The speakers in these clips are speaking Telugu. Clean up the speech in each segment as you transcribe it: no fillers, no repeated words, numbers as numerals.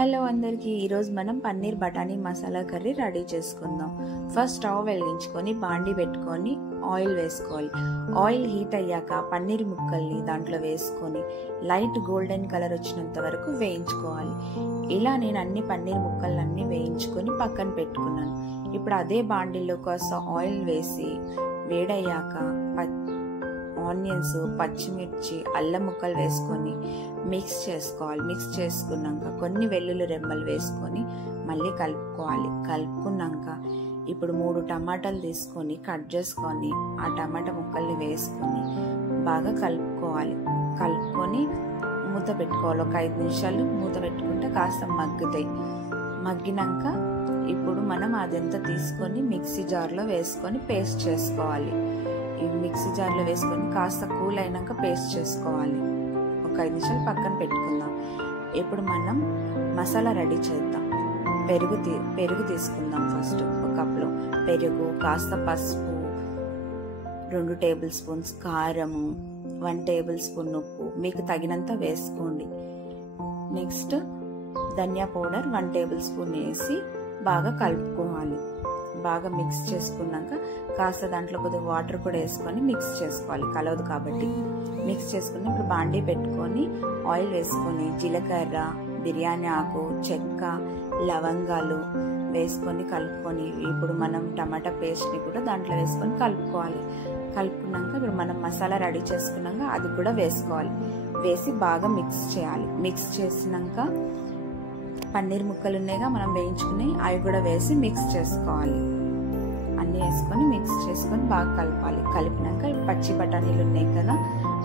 హలో అందరికీ ఈరోజు మనం పన్నీర్ బఠానీ మసాలా కర్రీ రెడీ చేసుకుందాం. ఫస్ట్ స్టవ్ వెలిగించుకొని బాండి పెట్టుకొని ఆయిల్ వేసుకోవాలి. ఆయిల్ హీట్ అయ్యాక పన్నీర్ ముక్కల్ని దాంట్లో వేసుకొని లైట్ గోల్డెన్ కలర్ వచ్చినంత వరకు వేయించుకోవాలి. ఇలా నేను అన్ని పన్నీర్ ముక్కలన్నీ వేయించుకొని పక్కన పెట్టుకున్నాను. ఇప్పుడు అదే బాండిలో కాస్త ఆయిల్ వేసి వేడయ్యాక ఆనియన్స్, పచ్చిమిర్చి, అల్లం ముక్కలు వేసుకొని మిక్స్ చేసుకోవాలి. మిక్స్ చేసుకున్నాక కొన్ని వెల్లుల్లి రెమ్మలు వేసుకొని మళ్ళీ కలుపుకున్నాక ఇప్పుడు 3 టమాటాలు తీసుకొని కట్ చేసుకొని ఆ టమాటా ముక్కల్ని వేసుకొని బాగా కలుపుకొని మూత పెట్టుకోవాలి. ఒక 5 నిమిషాలు మూత పెట్టుకుంటే కాస్త మగ్గుతాయి. మగ్గినాక ఇప్పుడు మనం అదంతా తీసుకొని మిక్సీ జార్లో వేసుకొని పేస్ట్ చేసుకోవాలి. ఇవి మిక్సీ జార్లో వేసుకొని కాస్త కూల్ అయినాక పేస్ట్ చేసుకోవాలి. ఒక 5 నిమిషాలు పక్కన పెట్టుకుందాం. ఇప్పుడు మనం మసాలా రెడీ చేద్దాం. పెరుగు తీసుకుందాం. ఫస్ట్ ఒక కప్లో పెరుగు, కాస్త పసుపు, 2 టేబుల్ స్పూన్స్ కారము, 1 టేబుల్ స్పూన్ ఉప్పు మీకు తగినంత వేసుకోండి. నెక్స్ట్ ధనియా పౌడర్ 1 టేబుల్ స్పూన్ వేసి బాగా కలుపుకోవాలి. బాగా మిక్స్ చేసుకున్నాక కాస్త దాంట్లో కొద్దిగా వాటర్ కూడా వేసుకొని మిక్స్ చేసుకోవాలి, కలవదు కాబట్టి. మిక్స్ చేసుకుని ఇప్పుడు బాండీ పెట్టుకొని ఆయిల్ వేసుకొని జీలకర్ర, బిర్యానీ ఆకు, చెక్క, లవంగాలు వేసుకొని కలుపుకొని ఇప్పుడు మనం టమాటా పేస్ట్ని కూడా దాంట్లో వేసుకొని కలుపుకోవాలి. కలుపుకున్నాక ఇప్పుడు మనం మసాలా రెడీ చేసుకున్నాక అది కూడా వేసుకోవాలి. వేసి బాగా మిక్స్ చేయాలి. మిక్స్ చేసినాక పన్నీర్ ముక్కలు ఉన్నాయిగా మనం వేయించుకుని అవి కూడా వేసి మిక్స్ చేసుకోవాలి. అన్నీ వేసుకొని మిక్స్ చేసుకొని బాగా కలపాలి. కలిపినాక పచ్చి బఠానీలు ఉన్నాయి కదా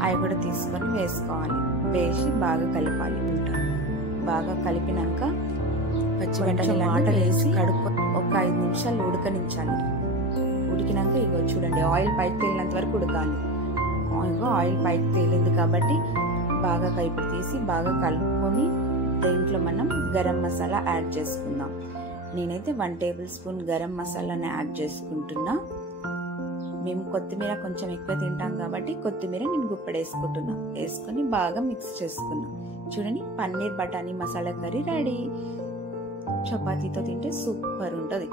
అవి కూడా తీసుకొని వేసుకోవాలి. వేసి బాగా కలపాలి. బాగా కలిపినాక పచ్చి బఠానీలు వాటర్ వేసి కడుక్కొని ఒక 5 నిమిషాలు ఉడకనించాలి. ఉడికినాక ఇగో చూడండి ఆయిల్ పైకి తేలినంత వరకు ఉడకాలి. ఆయిల్ పైకి తేలింది కాబట్టి బాగా కైపు తీసి బాగా కలుపుకొని దీంట్లో మనం గరం మసాలా యాడ్ చేసుకుందాం. నేనైతే 1 టేబుల్ స్పూన్ గరం మసాలాని యాడ్ చేసుకుంటున్నా. మేము కొత్తిమీర కొంచెం ఎక్కువ తింటాం కాబట్టి కొత్తిమీర నేను గుప్పెడు వేసుకుంటున్నా. వేసుకొని బాగా మిక్స్ చేసుకున్నా. చూడండి పన్నీర్ బఠానీ మసాలా కర్రీ రెడీ. చపాతీతో తింటే సూపర్ ఉంటుంది.